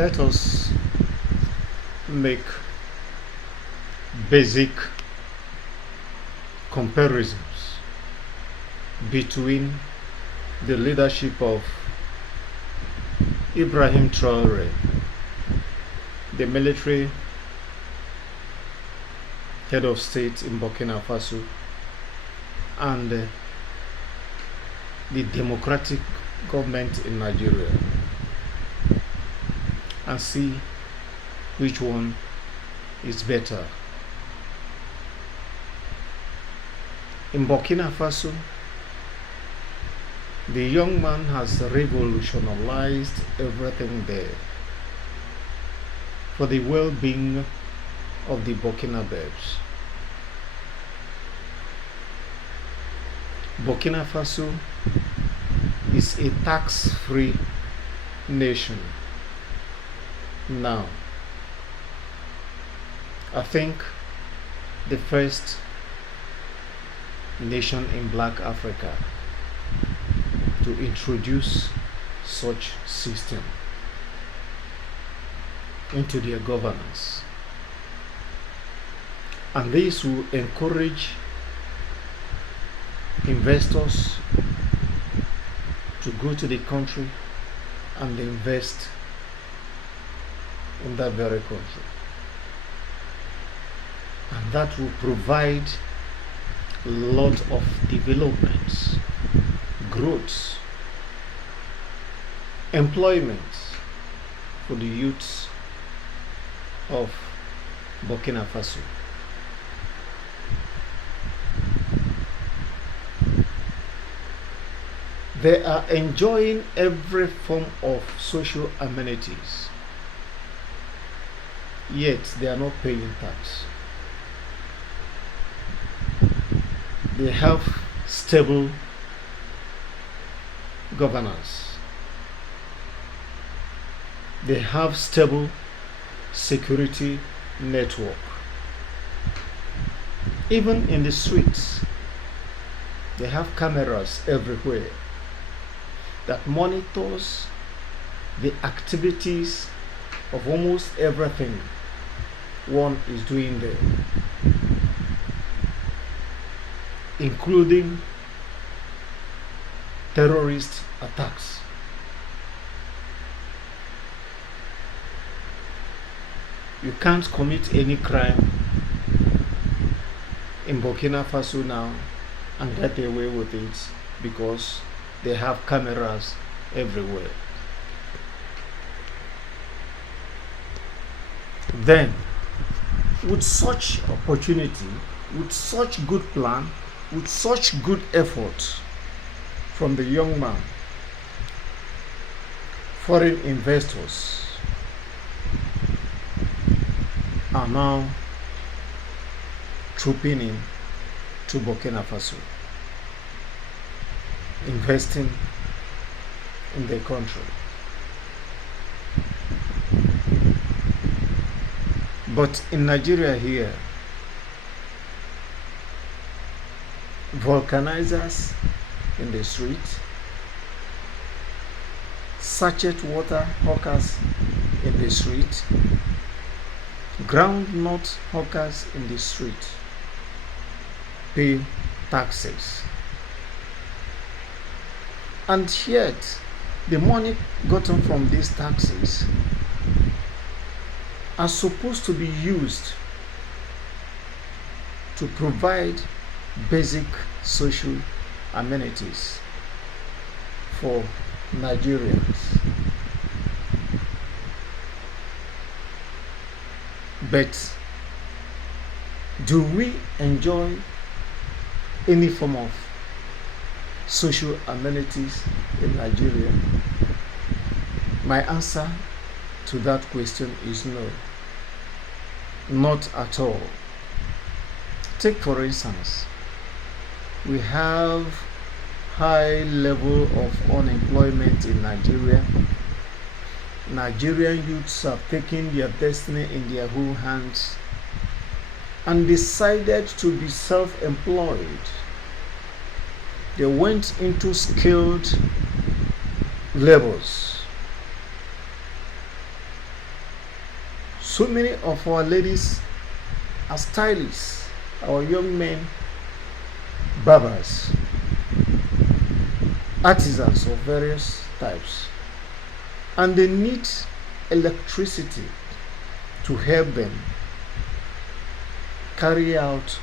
Let us make basic comparisons between the leadership of Ibrahim Traore, the military head of state in Burkina Faso, and the democratic government in Nigeria, and see which one is better. In Burkina Faso, the young man has revolutionized everything there for the well-being of the Burkinabés. Burkina Faso is a tax-free nation now. I think the first nation in Black Africa to introduce such system into their governance, and this will encourage investors to go to the country and invest in that very country, and that will provide a lot of developments, growth, employment for the youths of Burkina Faso. They are enjoying every form of social amenities, yet they are not paying tax. They have stable governance. They have stable security network. Even in the streets, they have cameras everywhere that monitors the activities of almost everything one is doing there, including terrorist attacks. You can't commit any crime in Burkina Faso now and get away with it because they have cameras everywhere. Then, with such opportunity, with such good plan, with such good effort from the young man, foreign investors are now trooping in to Burkina Faso, investing in the country. But in Nigeria here, vulcanizers in the street, sachet water hawkers in the street, groundnut hawkers in the street pay taxes. And yet, the money gotten from these taxes are supposed to be used to provide basic social amenities for Nigerians. But do we enjoy any form of social amenities in Nigeria? My answer to that question is no, not at all. Take for instance, we have high level of unemployment in Nigeria. Nigerian youths have taken their destiny in their own hands and decided to be self-employed. They went into skilled labors So many of our ladies are stylists, our young men, barbers, artisans of various types, and they need electricity to help them carry out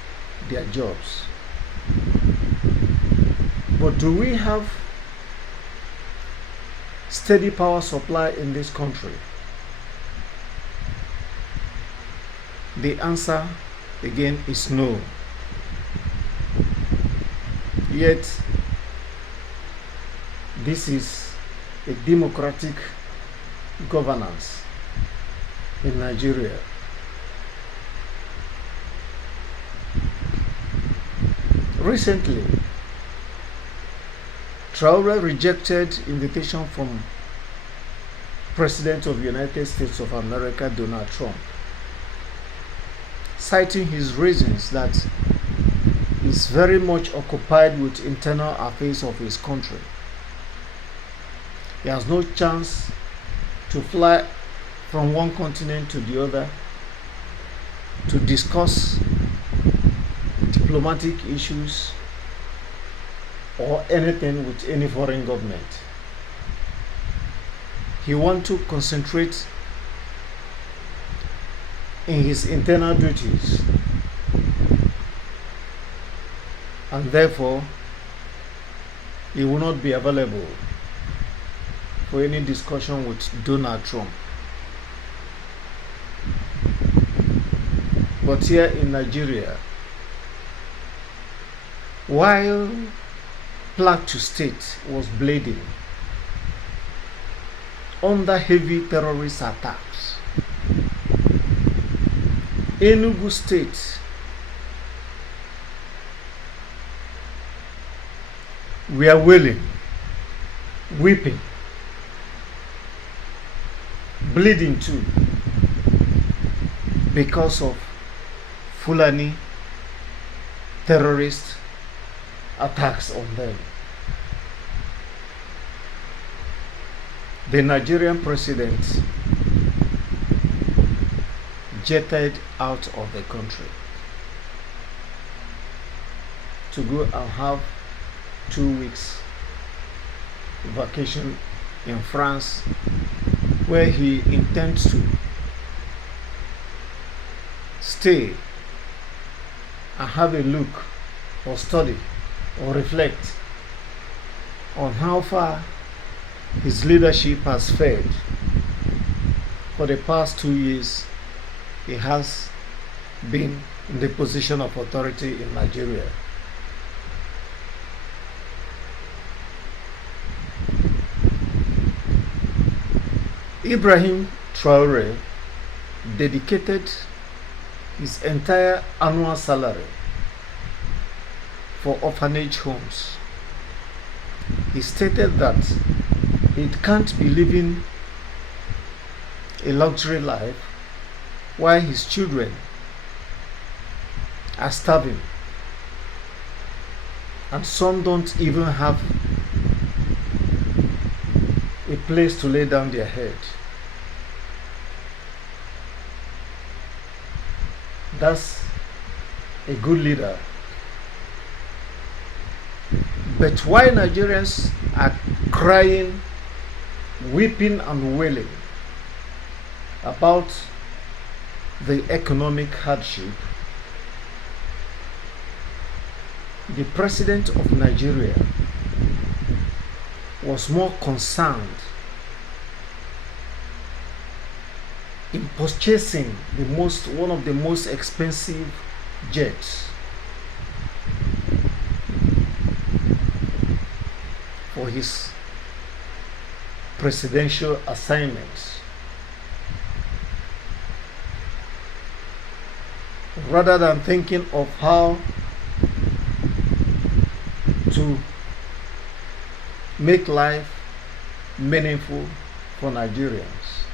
their jobs. But do we have steady power supply in this country? The answer again is no. Yet this is a democratic governance in Nigeria. Recently, Traore rejected invitation from President of the United States of America, Donald Trump, citing his reasons that he's very much occupied with internal affairs of his country. He has no chance to fly from one continent to the other to discuss diplomatic issues or anything with any foreign government. He wants to concentrate in his internal duties, and therefore he will not be available for any discussion with Donald Trump. But here in Nigeria, while Plateau State was bleeding under heavy terrorist attacks, Enugu State were wailing, weeping, bleeding too, because of Fulani terrorist attacks on them. The Nigerian president jetted out of the country to go and have 2 weeks vacation in France, where he intends to stay and have a look or study or reflect on how far his leadership has fared. For the past 2 years, he has been in the position of authority in Nigeria. Ibrahim Traore dedicated his entire annual salary for orphanage homes. He stated that he can't be living a luxury life while his children are starving, and some don't even have a place to lay down their head. That's a good leader. But why Nigerians are crying, weeping and wailing about the economic hardship, the president of Nigeria was more concerned in purchasing one of the most expensive jets for his presidential assignments, rather than thinking of how to make life meaningful for Nigerians.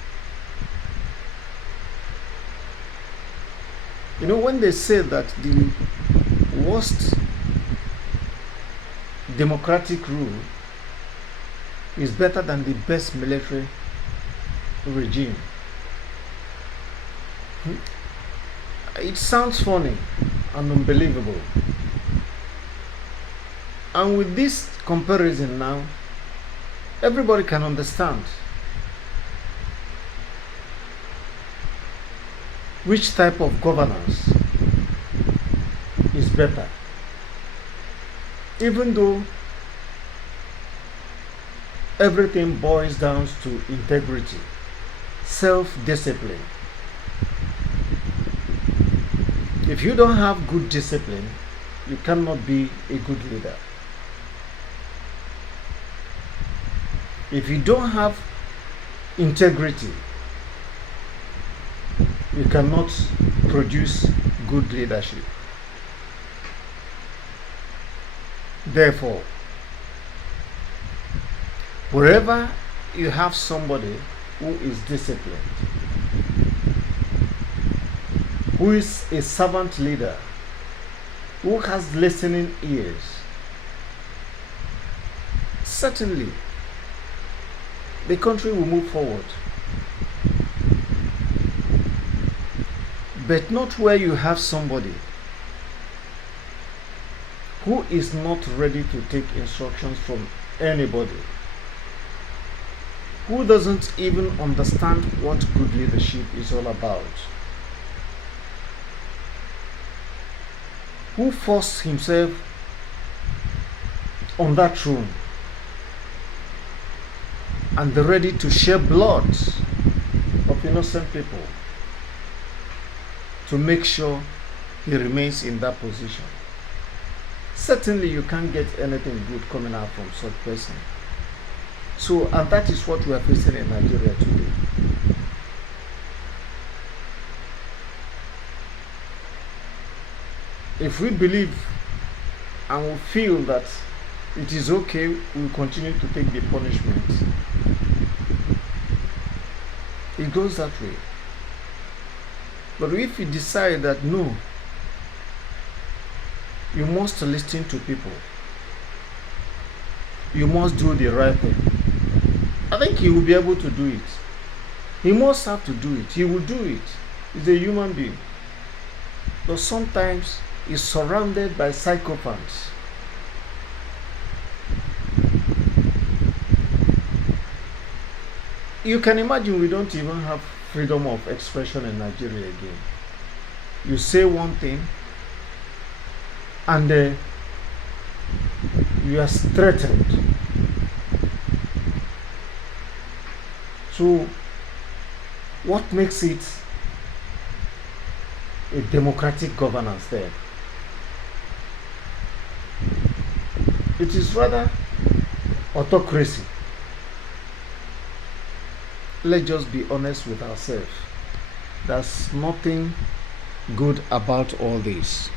You know, when they say that the worst democratic rule is better than the best military regime, It sounds funny and unbelievable. And with this comparison now, everybody can understand which type of governance is better. Even though everything boils down to integrity, self-discipline. If you don't have good discipline, you cannot be a good leader. If you don't have integrity, you cannot produce good leadership. Therefore, wherever you have somebody who is disciplined, who is a servant leader, who has listening ears, certainly the country will move forward. But not where you have somebody who is not ready to take instructions from anybody, who doesn't even understand what good leadership is all about, who forced himself on that throne and ready to shed blood of innocent people to make sure he remains in that position. Certainly you can't get anything good coming out from such person. So, and that is what we are facing in Nigeria today. If we believe and we feel that it is okay, we continue to take the punishment. It goes that way. But if you decide that no, you must listen to people, you must do the right thing, I think he will be able to do it. He must have to do it. He will do it. He's a human being. But sometimes he's surrounded by psychopaths. You can imagine we don't even have freedom of expression in Nigeria again. You say one thing and you are threatened. So what makes it a democratic governance there? It is rather autocracy. Let's just be honest with ourselves. There's nothing good about all this.